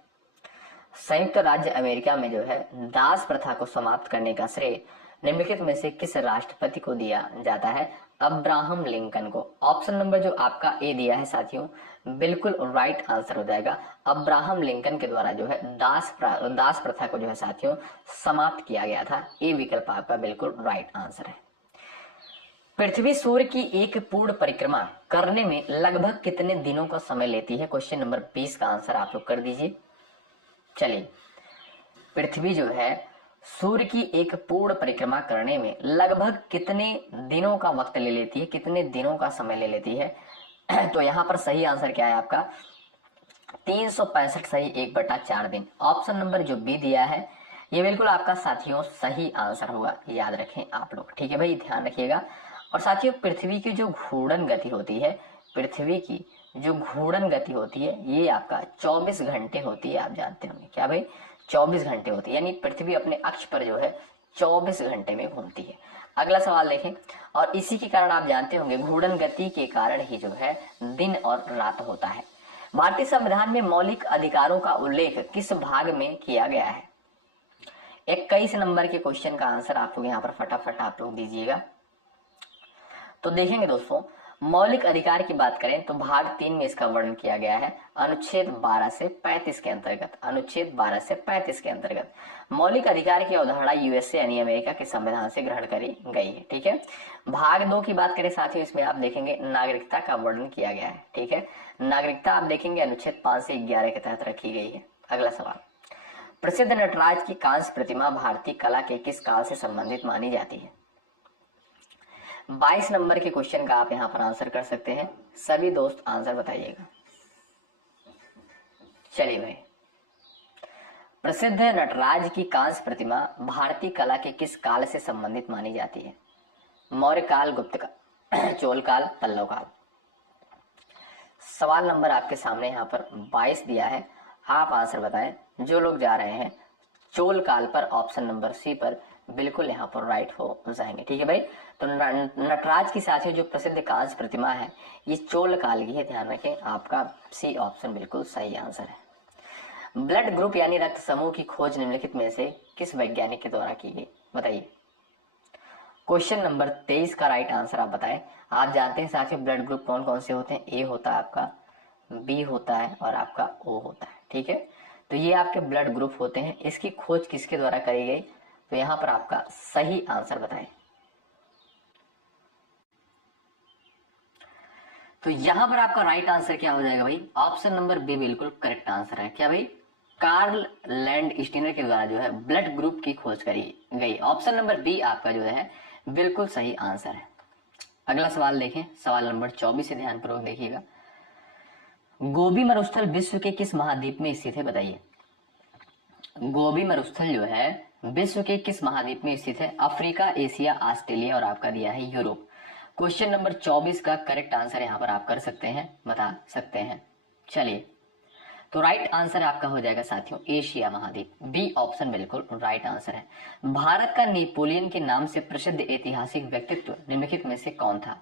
संयुक्त राज्य अमेरिका में जो है दास प्रथा को समाप्त करने का श्रेय निम्नलिखित में से किस राष्ट्रपति को दिया जाता है? अब्राहम लिंकन को। ऑप्शन नंबर जो आपका ए दिया है साथियों बिल्कुल राइट आंसर हो जाएगा। अब्राहम लिंकन के द्वारा जो है दास प्रथा को जो है साथियों समाप्त किया गया था। ए विकल्प आपका बिल्कुल राइट आंसर है। पृथ्वी सूर्य की एक पूर्ण परिक्रमा करने में लगभग कितने दिनों का समय लेती है? क्वेश्चन नंबर 20 का आंसर आप लोग कर दीजिए। चलिए, पृथ्वी जो है सूर्य की एक पूर्ण परिक्रमा करने में लगभग कितने दिनों का वक्त ले लेती है, कितने दिनों का समय ले लेती है? तो यहाँ पर सही आंसर क्या है आपका? 365 सही 1/4 दिन। ऑप्शन नंबर जो बी दिया है ये बिल्कुल आपका साथियों सही आंसर होगा। याद रखें आप लोग, ठीक है भाई, ध्यान रखिएगा। और साथियों पृथ्वी की जो घूर्णन गति होती है, पृथ्वी की जो घूर्णन गति होती है ये आपका 24 घंटे होती है। आप जानते होंगे क्या भाई? 24 घंटे होती है, यानी पृथ्वी अपने अक्ष पर जो है 24 घंटे में घूमती है। अगला सवाल देखें। और इसी के कारण आप जानते होंगे घूर्णन गति के कारण ही जो है दिन और रात होता है। भारतीय संविधान में मौलिक अधिकारों का उल्लेख किस भाग में किया गया है? 21 नंबर के क्वेश्चन का आंसर आप लोग यहाँ पर फटाफट आप लोग दीजिएगा। तो देखेंगे दोस्तों, मौलिक अधिकार की बात करें तो भाग 3 में इसका वर्णन किया गया है। अनुच्छेद 12 से 35 के अंतर्गत, अनुच्छेद 12 से 35 के अंतर्गत मौलिक अधिकार की अवधारणा यूएसए यानी अमेरिका के संविधान से ग्रहण करी गई है। ठीक है। भाग 2 की बात करें साथियों, इसमें आप देखेंगे नागरिकता का वर्णन किया गया है। ठीक है, नागरिकता आप देखेंगे अनुच्छेद 5 से 11 के तहत रखी गई है। अगला सवाल, प्रसिद्ध नटराज की कांस्य प्रतिमा भारतीय कला के किस काल से संबंधित मानी जाती है? 22 नंबर के क्वेश्चन का आप यहाँ पर आंसर कर सकते हैं। सभी दोस्त आंसर बताइएगा। चलिए भाई, प्रसिद्ध नटराज की कांस्य प्रतिमा भारतीय कला के किस काल से संबंधित मानी जाती है? मौर्य काल, गुप्त काल, चोल काल, पल्लव काल। सवाल नंबर आपके सामने यहाँ पर 22 दिया है, आप आंसर बताएं। जो लोग जा रहे हैं चोल काल पर, ऑप्शन नंबर सी पर बिल्कुल यहाँ पर राइट हो जाएंगे। ठीक है भाई, तो नटराज की साथियों जो प्रसिद्ध कांस्य प्रतिमा है ये चोल काल की है। ध्यान रखें, आपका सी ऑप्शन बिल्कुल सही आंसर है। ब्लड ग्रुप यानी रक्त समूह की खोज निम्नलिखित में से किस वैज्ञानिक के द्वारा की गई? बताइए। क्वेश्चन नंबर 23 का राइट आंसर आप बताएं। आप जानते हैं साथियों ब्लड ग्रुप कौन कौन से होते हैं? ए होता है आपका, बी होता है और आपका ओ होता है। ठीक है, तो ये आपके ब्लड ग्रुप होते हैं। इसकी खोज किसके द्वारा करी गई? तो यहाँ पर आपका सही आंसर बताएं। तो यहाँ पर आपका राइट आंसर क्या हो जाएगा भाई? ऑप्शन नंबर बी बिल्कुल करेक्ट आंसर है। क्या भाई? कार्ल लैंड स्टीनर के द्वारा जो है ब्लड ग्रुप की खोज करी गई। ऑप्शन नंबर बी आपका जो है बिल्कुल सही आंसर है। अगला सवाल देखें, सवाल नंबर 24 से ध्यानपूर्वक देखिएगा। गोबी मरुस्थल विश्व के किस महाद्वीप में स्थित है? बताइए। गोबी मरुस्थल जो है विश्व के किस महाद्वीप में स्थित है? अफ्रीका, एशिया, ऑस्ट्रेलिया और आपका दिया है यूरोप। क्वेश्चन नंबर 24 का करेक्ट आंसर यहाँ पर आप कर सकते हैं, बता सकते हैं। चलिए, तो राइट आंसर आपका हो जाएगा साथियों एशिया महाद्वीप, बी ऑप्शन बिल्कुल राइट आंसर है। भारत का नेपोलियन के नाम से प्रसिद्ध ऐतिहासिक व्यक्तित्व निम्नलिखित में से कौन था?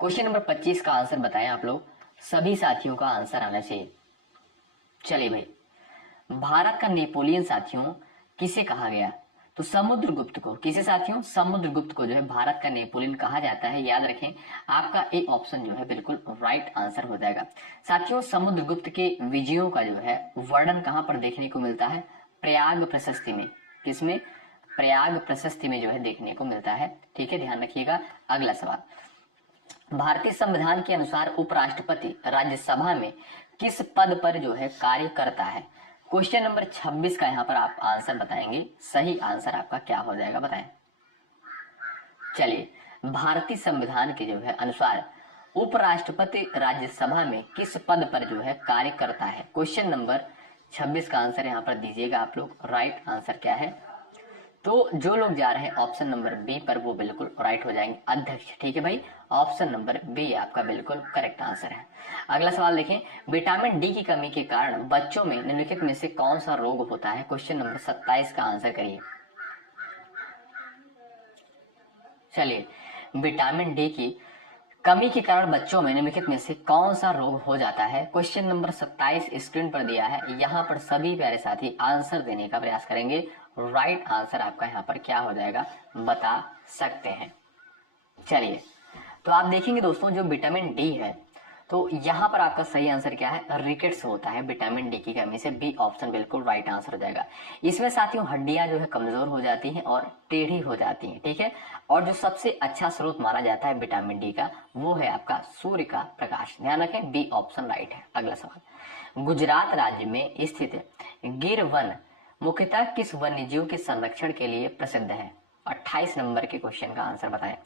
क्वेश्चन नंबर 25 का आंसर बताएं आप लोग, सभी साथियों का आंसर आना चाहिए। चलिए भाई, भारत का नेपोलियन साथियों किसे कहा गया? तो समुद्रगुप्त को। किसे साथियों? समुद्रगुप्त को जो है भारत का नेपोलियन कहा जाता है। याद रखें, आपका ए ऑप्शन जो है बिल्कुल राइट आंसर हो जाएगा। साथियों, समुद्रगुप्त के विजयों का जो है वर्णन कहां पर देखने को मिलता है? प्रयाग प्रशस्ति में। किसमें? प्रयाग प्रशस्ति में जो है देखने को मिलता है। ठीक है, ध्यान रखिएगा। अगला सवाल, भारतीय संविधान के अनुसार उपराष्ट्रपति राज्यसभा में किस पद पर जो है कार्य करता है? क्वेश्चन नंबर 26 का यहाँ पर आप आंसर बताएंगे। सही आंसर आपका क्या हो जाएगा बताएं। चलिए, भारतीय संविधान के जो है अनुसार उपराष्ट्रपति राज्यसभा में किस पद पर जो है कार्य करता है? क्वेश्चन नंबर 26 का आंसर यहाँ पर दीजिएगा आप लोग। राइट आंसर क्या है? तो जो लोग जा रहे हैं ऑप्शन नंबर बी पर वो बिल्कुल राइट हो जाएंगे, अध्यक्ष। ठीक है भाई, ऑप्शन नंबर बी आपका बिल्कुल करेक्ट आंसर है। अगला सवाल देखें, विटामिन डी की कमी के कारण बच्चों में निम्नलिखित में से कौन सा रोग होता है? क्वेश्चन नंबर 27 का आंसर करिए। चलिए, विटामिन डी की कमी के कारण बच्चों में निम्नलिखित में से कौन सा रोग हो जाता है? क्वेश्चन नंबर 27 स्क्रीन पर दिया है। यहाँ पर सभी प्यारे साथी आंसर देने का प्रयास करेंगे। राइट आंसर आपका यहाँ पर क्या हो जाएगा बता सकते हैं। चलिए, तो आप देखेंगे दोस्तों, जो विटामिन डी है तो यहाँ पर आपका सही आंसर क्या है? रिकेट्स होता है विटामिन डी की कमी से। बी ऑप्शन बिल्कुल राइट आंसर हो जाएगा। इसमें साथियों हड्डियां जो है कमजोर हो जाती हैं और टेढ़ी हो जाती हैं। ठीक है, और जो सबसे अच्छा स्रोत माना जाता है विटामिन डी का वो है आपका सूर्य का प्रकाश। ध्यान रखें, बी ऑप्शन राइट है। अगला सवाल, गुजरात राज्य में स्थित गिर वन मुख्यतः किस वन्य जीव के संरक्षण के लिए प्रसिद्ध है? 28 नंबर के क्वेश्चन का आंसर बताएं।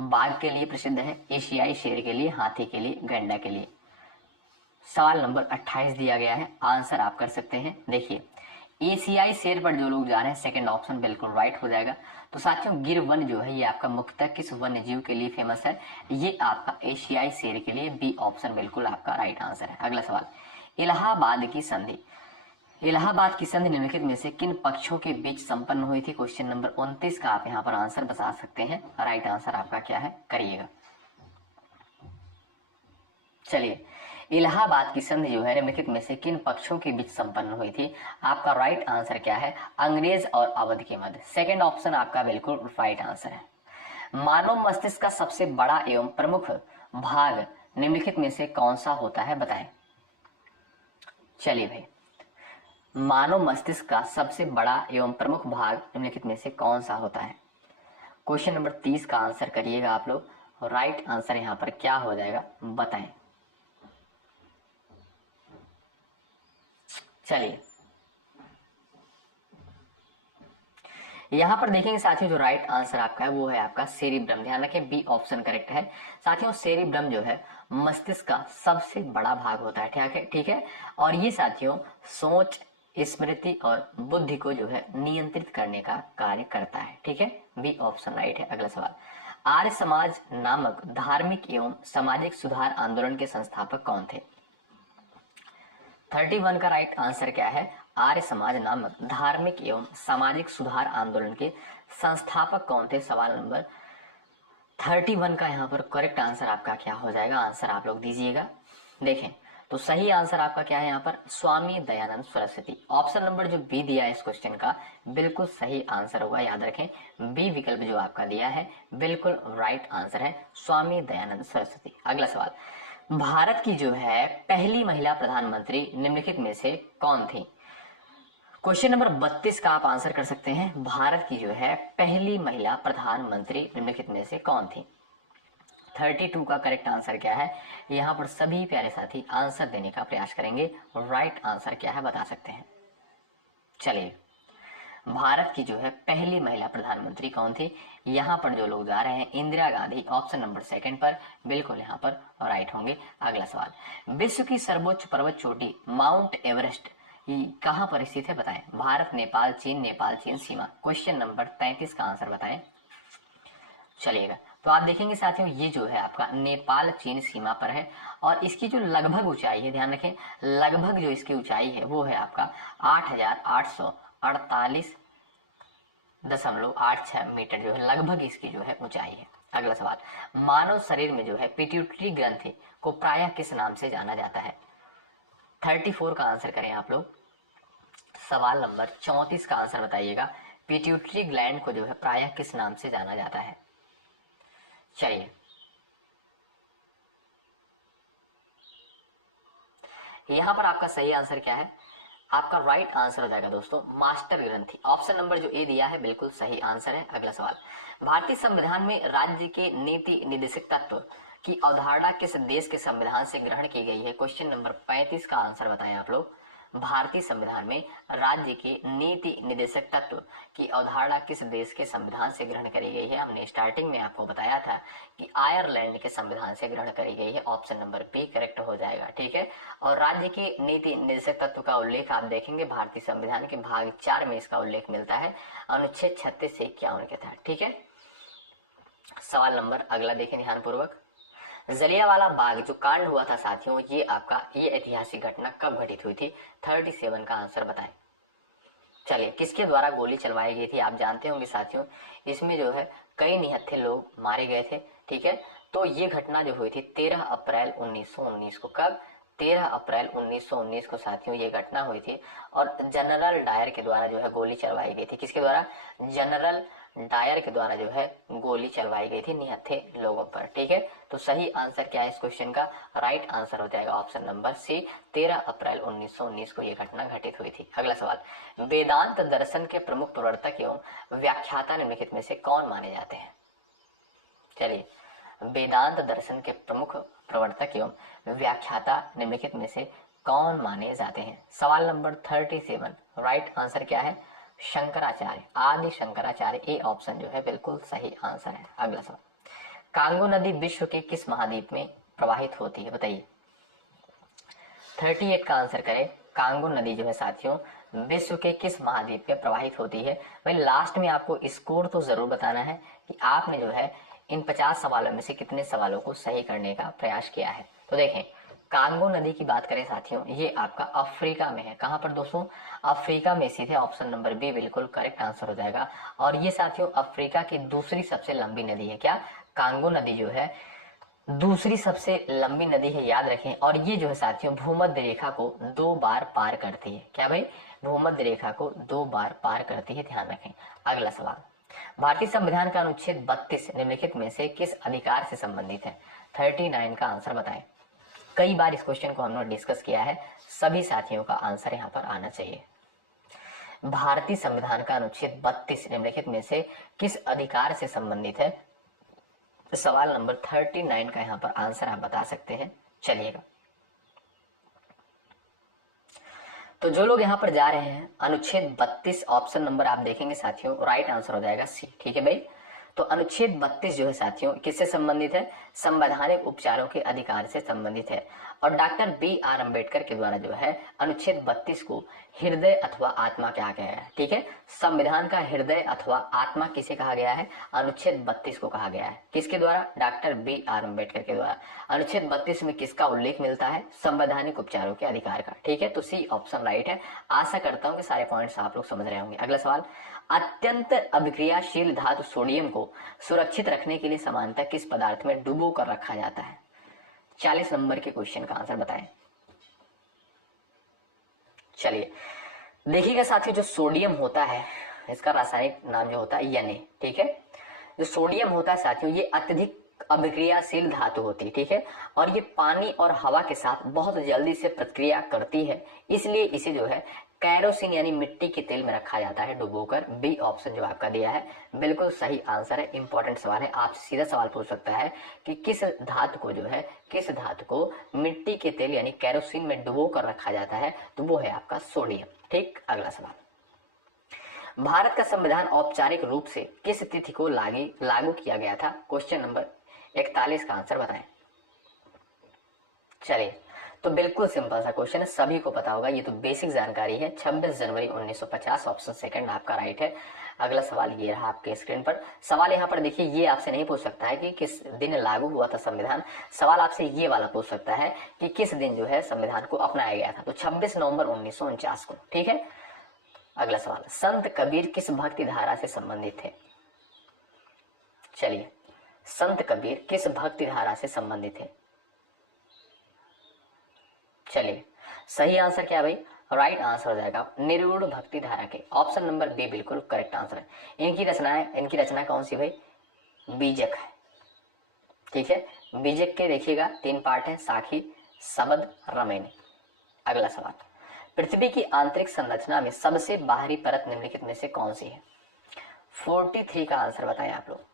बाघ के लिए प्रसिद्ध है, एशियाई शेर के लिए, हाथी के लिए, गैंडा के लिए। सवाल नंबर 28 दिया गया है, आंसर आप कर सकते हैं। देखिए, एशियाई शेर पर जो लोग जा रहे हैं सेकंड ऑप्शन बिल्कुल राइट हो जाएगा। तो साथियों, गिर वन जो है ये आपका मुख्यतः किस वन्य जीव के लिए फेमस है? ये आपका एशियाई शेर के लिए। बी ऑप्शन बिल्कुल आपका राइट आंसर है। अगला सवाल, इलाहाबाद की संधि। इलाहाबाद की संधि निम्नलिखित में से किन पक्षों के बीच संपन्न हुई थी? क्वेश्चन नंबर 29 का आप यहाँ पर आंसर बता सकते हैं। राइट आंसर आपका क्या है करिएगा। चलिए, इलाहाबाद की संधि जो है निम्नलिखित में से किन पक्षों के बीच संपन्न हुई थी? आपका राइट आंसर क्या है? अंग्रेज और अवध के मध्य। सेकेंड ऑप्शन आपका बिल्कुल राइट आंसर है। मानव मस्तिष्क का सबसे बड़ा एवं प्रमुख भाग निम्नलिखित में से कौन सा होता है बताएं। चलिए भाई, मानव मस्तिष्क का सबसे बड़ा एवं प्रमुख भाग निम्नलिखित में से कौन सा होता है? क्वेश्चन नंबर 30 का आंसर करिएगा आप लोग। राइट आंसर यहाँ पर क्या हो जाएगा बताएं। चलिए, यहाँ पर देखेंगे साथियों, जो राइट आंसर आपका है वो है आपका सेरिब्रम। ध्यान रखें, बी ऑप्शन करेक्ट है। साथियों, सेरिब्रम जो है मस्तिष्क का सबसे बड़ा भाग होता है। ठीक है, और ये साथियों सोच, स्मृति और बुद्धि को जो है नियंत्रित करने का कार्य करता है। ठीक है, बी ऑप्शन राइट है। अगला सवाल, आर्य समाज नामक धार्मिक एवं सामाजिक सुधार आंदोलन के संस्थापक कौन थे? 31 का राइट आंसर क्या है? आर्य समाज नामक धार्मिक एवं सामाजिक सुधार आंदोलन के संस्थापक कौन थे? सवाल नंबर 31 का यहाँ पर करेक्ट आंसर आपका क्या हो जाएगा? आंसर आप लोग दीजिएगा। देखें, तो सही आंसर आपका क्या है यहाँ पर? स्वामी दयानंद सरस्वती। ऑप्शन नंबर जो बी दिया है इस क्वेश्चन का बिल्कुल सही आंसर होगा। याद रखें, बी विकल्प जो आपका दिया है बिल्कुल राइट आंसर है, स्वामी दयानंद सरस्वती। अगला सवाल, भारत की जो है पहली महिला प्रधानमंत्री निम्नलिखित में से कौन थी? क्वेश्चन नंबर 32 का आप आंसर कर सकते हैं। भारत की जो है पहली महिला प्रधानमंत्री निम्नलिखित में से कौन थी? 32 का करेक्ट आंसर क्या है? यहाँ पर सभी प्यारे साथी आंसर देने का प्रयास करेंगे। राइट आंसर क्या है बता सकते हैं। चलिए, भारत की जो है पहली महिला प्रधानमंत्री कौन थी? यहाँ पर जो लोग जा रहे हैं Indira Gandhi, option number second पर बिल्कुल यहाँ पर राइट होंगे। अगला सवाल, विश्व की सर्वोच्च पर्वत चोटी माउंट एवरेस्ट कहाँ पर स्थित है बताएं। भारत, नेपाल, चीन, नेपाल, चीन सीमा। क्वेश्चन नंबर 33 का आंसर बताएं। चलिएगा, तो आप देखेंगे साथियों ये जो है आपका नेपाल चीन सीमा पर है और इसकी जो लगभग ऊंचाई है, ध्यान रखें, लगभग जो इसकी ऊंचाई है वो है आपका 8,848.86 मीटर जो है लगभग इसकी जो है ऊंचाई है। अगला सवाल, मानव शरीर में जो है पिट्यूटरी ग्रंथि को प्रायः किस नाम से जाना जाता है? 34 का आंसर करें आप लोग। सवाल नंबर 34 का आंसर बताइएगा। पिट्यूटरी ग्लैंड को जो है प्रायः किस नाम से जाना जाता है? चलिए, यहां पर आपका सही आंसर क्या है? आपका राइट आंसर हो जाएगा दोस्तों मास्टर ग्रंथि। ऑप्शन नंबर जो ए दिया है बिल्कुल सही आंसर है। अगला सवाल, भारतीय संविधान में राज्य के नीति निर्देशक तत्व की अवधारणा किस देश के संविधान से ग्रहण की गई है? क्वेश्चन नंबर 35 का आंसर बताएं आप लोग। भारतीय संविधान में राज्य के नीति निर्देशक तत्व की अवधारणा किस देश के संविधान से ग्रहण करी गई है? हमने स्टार्टिंग में आपको बताया था कि आयरलैंड के संविधान से ग्रहण करी गई है। ऑप्शन नंबर बी करेक्ट हो जाएगा, ठीक है। और राज्य के नीति निर्देशक तत्व का उल्लेख आप देखेंगे भारतीय संविधान के भाग 4 में इसका उल्लेख मिलता है, अनुच्छेद 36 से 51 के तहत, ठीक है। सवाल नंबर अगला देखें ध्यानपूर्वक। जलियांवाला बाग जो कांड हुआ था साथियों, ये ऐतिहासिक घटना कब घटित हुई थी? 37 का आंसर बताएं। चलिए, किसके द्वारा गोली चलवाई गई थी? आप जानते होंगे साथियों, इसमें जो है कई निहत्थे लोग मारे गए थे, ठीक है। तो ये घटना जो हुई थी 13 अप्रैल 1919 को। कब? 13 अप्रैल 1919 को साथियों ये घटना हुई थी और जनरल डायर के द्वारा जो है गोली चलवाई गई थी। किसके द्वारा? जनरल डायर के द्वारा जो है गोली चलवाई गई थी निहत्थे लोगों पर, ठीक है। तो सही आंसर क्या है इस क्वेश्चन का? राइट आंसर हो जाएगा ऑप्शन नंबर सी, 13 अप्रैल 1919 को यह घटना घटित हुई थी। अगला सवाल, वेदांत दर्शन के प्रमुख प्रवर्तक एवं व्याख्याता निम्नलिखित में से कौन माने जाते हैं? चलिए, वेदांत दर्शन के प्रमुख प्रवर्तक एवं व्याख्याता निम्नलिखित में से कौन माने जाते हैं? सवाल नंबर 37 राइट आंसर क्या है? शंकराचार्य, आदि शंकराचार्य। ए ऑप्शन जो है बिल्कुल सही आंसर है। अगला सवाल, कांगो नदी विश्व के किस महाद्वीप में प्रवाहित होती है? बताइए। 38 का आंसर करें। कांगो नदी जो है साथियों विश्व के किस महाद्वीप में प्रवाहित होती है? भाई लास्ट में आपको स्कोर तो जरूर बताना है कि आपने जो है इन 50 सवालों में से कितने सवालों को सही करने का प्रयास किया है। तो देखें, कांगो नदी की बात करें साथियों, ये आपका अफ्रीका में है। कहां पर दोस्तों? अफ्रीका में स्थित है। ऑप्शन नंबर बी बिल्कुल करेक्ट आंसर हो जाएगा। और ये साथियों अफ्रीका की दूसरी सबसे लंबी नदी है। क्या? कांगो नदी जो है दूसरी सबसे लंबी नदी है, याद रखें। और ये जो है साथियों भूमध्य रेखा को 2 बार पार करती है। क्या भाई? भूमध्य रेखा को 2 बार पार करती है, ध्यान रखें। अगला सवाल, भारतीय संविधान का अनुच्छेद 32 निम्नलिखित में से किस अधिकार से संबंधित है? 39 का आंसर बताएं। कई बार इस क्वेश्चन को हमने डिस्कस किया है, सभी साथियों का आंसर यहाँ पर आना चाहिए। भारतीय संविधान का अनुच्छेद 32 निम्नलिखित में से किस अधिकार से संबंधित है? तो सवाल नंबर 39 का यहाँ पर आंसर आप बता सकते हैं। चलिएगा, तो जो लोग यहाँ पर जा रहे हैं अनुच्छेद 32 ऑप्शन नंबर आप देखेंगे साथियों, राइट आंसर हो जाएगा सी, ठीक है भाई। तो अनुच्छेद 32 जो है साथियों किससे संबंधित है? संवैधानिक उपचारों के अधिकार से संबंधित है। और डॉक्टर बी.आर. अम्बेडकर के द्वारा जो है अनुच्छेद 32 को हृदय अथवा आत्मा कहा गया है, ठीक है। संविधान का हृदय अथवा आत्मा किसे कहा गया है? अनुच्छेद 32 को कहा गया है। किसके द्वारा? Doctor B R. अम्बेडकर के द्वारा। अनुच्छेद 32 में किसका उल्लेख मिलता है? संवैधानिक उपचारों के अधिकार का, ठीक है। तो सी ऑप्शन राइट है। आशा करता हूं कि सारे पॉइंट्स आप लोग समझ रहे होंगे। अगला सवाल, अत्यंत अभिक्रियाशील धातु सोडियम को सुरक्षित रखने के लिए सामान्यतः किस पदार्थ में डुबो कर रखा जाता है? 40 नंबर के क्वेश्चन का आंसर बताएं। चलिए देखिएगा साथियों, जो सोडियम होता है इसका रासायनिक नाम जो होता है Na, ठीक है। जो सोडियम होता है साथियों ये अत्यधिक अभिक्रियाशील धातु होती है, ठीक है। और ये पानी और हवा के साथ बहुत जल्दी से प्रतिक्रिया करती है, इसलिए इसे जो है कैरोसिन यानी मिट्टी के तेल में रखा जाता है डुबोकर। बी ऑप्शन जो आपका दिया है बिल्कुल सही आंसर है। इंपॉर्टेंट सवाल है, आपसे सीधा सवाल पूछ सकता है कि किस धातु को मिट्टी के तेल यानी कैरोसिन में डुबो कर रखा जाता है, तो वो है आपका सोडियम, ठीक। अगला सवाल, भारत का संविधान औपचारिक रूप से किस तिथि को लागू किया गया था? क्वेश्चन नंबर 41 का आंसर बताएं। चलिए, तो बिल्कुल सिंपल सा क्वेश्चन है, सभी को पता होगा, ये तो बेसिक जानकारी है। 26 जनवरी 1950 ऑप्शन सेकंड आपका राइट है। अगला सवाल ये रहा आपके स्क्रीन पर। सवाल यहाँ पर देखिए, ये आपसे नहीं पूछ सकता है कि किस दिन लागू हुआ था संविधान। सवाल आपसे ये वाला पूछ सकता है कि किस दिन जो है संविधान को अपनाया गया था। तो 26 नवंबर 1949 को। ठीक है। अगला सवाल, संत कबीर किस भक्ति धारा से संबंधित थे? चलिए, संत कबीर किस भक्ति धारा से संबंधित है? चलिए, सही आंसर क्या भाई? राइट आंसर हो जाएगा निर्गुण भक्ति धारा के। ऑप्शन नंबर बी बिल्कुल करेक्ट आंसर है। इनकी रचना कौन सी भाई? बीजक है। ठीक है, बीजक के देखिएगा 3 पार्ट है, साखी, शबद, रमेनी। अगला सवाल, पृथ्वी की आंतरिक संरचना में सबसे बाहरी परत निम्नलिखित में से कौन सी है? 43 का आंसर बताएं आप लोग।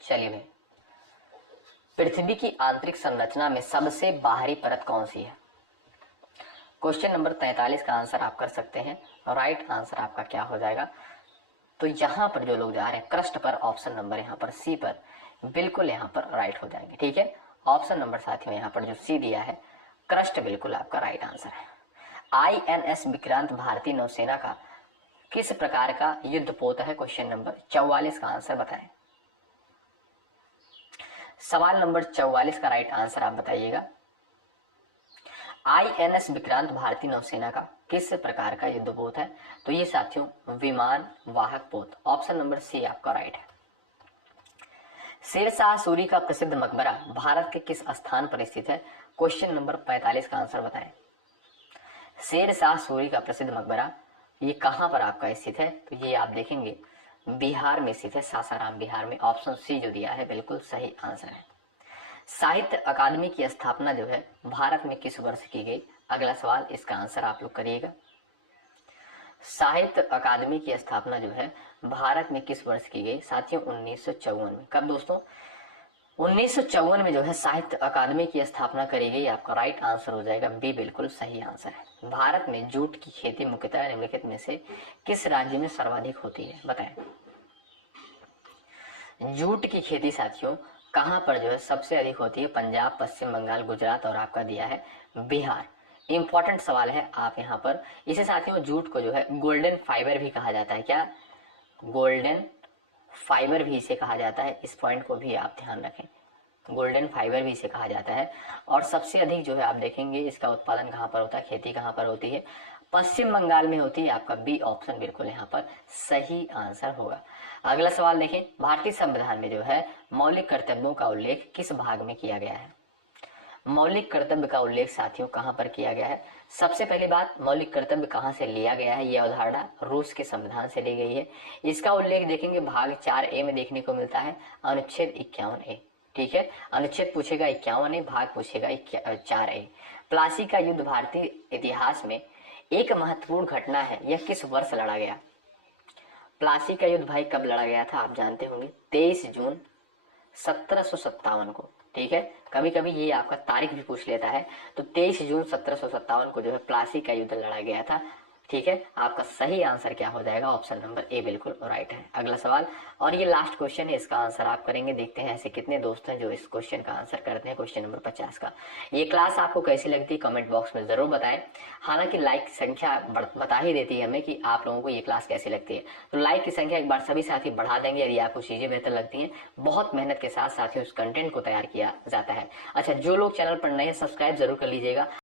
चलिए भाई, पृथ्वी की आंतरिक संरचना में सबसे बाहरी परत कौन सी है? क्वेश्चन नंबर 43 का आंसर आप कर सकते हैं। राइट आंसर आपका क्या हो जाएगा? तो यहां पर जो लोग जा रहे हैं क्रस्ट पर, ऑप्शन नंबर यहाँ पर सी पर, बिल्कुल यहाँ पर राइट हो जाएंगे। ठीक है, ऑप्शन नंबर साथियों यहाँ पर जो सी दिया है क्रस्ट, बिल्कुल आपका राइट आंसर है। INS विक्रांत भारतीय नौसेना का किस प्रकार का युद्धपोत है? क्वेश्चन नंबर 44 का आंसर बताएं। सवाल नंबर 44 का राइट आंसर आप बताइएगा। INS विक्रांत भारतीय नौसेना का किस प्रकार का युद्धपोत है? तो ये साथियों विमान वाहक पोत। ऑप्शन नंबर सी आपका राइट है। शेरशाह सूरी का प्रसिद्ध मकबरा भारत के किस स्थान पर स्थित है? क्वेश्चन नंबर 45 का आंसर बताएं। शेरशाह सूरी का प्रसिद्ध मकबरा ये कहां पर आपका स्थित है? तो ये आप देखेंगे बिहार में स्थित है, सासाराम बिहार में। ऑप्शन सी जो दिया है बिल्कुल सही आंसर है। साहित्य अकादमी की स्थापना जो है भारत में किस वर्ष की गई? अगला सवाल, इसका आंसर आप लोग करिएगा। साहित्य अकादमी की स्थापना जो है भारत में किस वर्ष की गई? साथियों 1954 में। कब दोस्तों? 1954 में जो है साहित्य अकादमी की स्थापना करी गई। आपका राइट आंसर हो जाएगा बी, बिल्कुल सही आंसर है। भारत में जूट की खेती मुख्यतः निम्नलिखित में से किस राज्य में सर्वाधिक होती है? बताएं। जूट की खेती साथियों कहां पर जो है सबसे अधिक होती है? पंजाब, पश्चिम बंगाल, गुजरात और आपका दिया है बिहार। इंपॉर्टेंट सवाल है आप यहाँ पर। इसे साथियों जूट को जो है गोल्डन फाइबर भी कहा जाता है। क्या? गोल्डन फाइबर भी इसे कहा जाता है। इस पॉइंट को भी आप ध्यान रखें, गोल्डन फाइबर भी इसे कहा जाता है। और सबसे अधिक जो है आप देखेंगे इसका उत्पादन कहाँ पर होता है, खेती कहाँ पर होती है? पश्चिम बंगाल में होती है। आपका बी ऑप्शन बिल्कुल यहाँ पर सही आंसर होगा। अगला सवाल देखें, भारतीय संविधान में जो है मौलिक कर्तव्यों का उल्लेख किस भाग में किया गया है? मौलिक कर्तव्य का उल्लेख साथियों कहां पर किया गया है? सबसे पहली बात, मौलिक कर्तव्य कहां से लिया गया है? यह अवधारणा रूस के संविधान से ली गई है। इसका उल्लेख देखेंगे भाग 4A में देखने को मिलता है, अनुच्छेद 51A। ठीक है, अनुच्छेद पूछेगा 51A, भाग पूछेगा 4A। प्लासी का युद्ध भारतीय इतिहास में एक महत्वपूर्ण घटना है। यह किस वर्ष लड़ा गया? प्लासी का युद्ध भाई कब लड़ा गया था? आप जानते होंगे 23 जून 1757 को। ठीक है, कभी कभी ये आपका तारीख भी पूछ लेता है। तो 23 जून 1757 को जो है प्लासी का युद्ध लड़ा गया था। ठीक है, आपका सही आंसर क्या हो जाएगा? ऑप्शन नंबर ए बिल्कुल राइट है। अगला सवाल, और ये लास्ट क्वेश्चन है, इसका आंसर आप करेंगे। देखते हैं ऐसे कितने दोस्त हैं जो इस क्वेश्चन का आंसर करते हैं। क्वेश्चन नंबर 50 का। ये क्लास आपको कैसी लगती है कमेंट बॉक्स में जरूर बताएं। हालांकि लाइक संख्या बता ही देती है हमें कि आप लोगों को ये क्लास कैसी लगती है। तो लाइक की संख्या एक बार सभी साथी बढ़ा देंगे यदि आपको चीजें बेहतर लगती हैं। बहुत मेहनत के साथ साथियों इस कंटेंट को तैयार किया जाता है। अच्छा, जो लोग चैनल पर नए सब्सक्राइब जरूर कर लीजिएगा।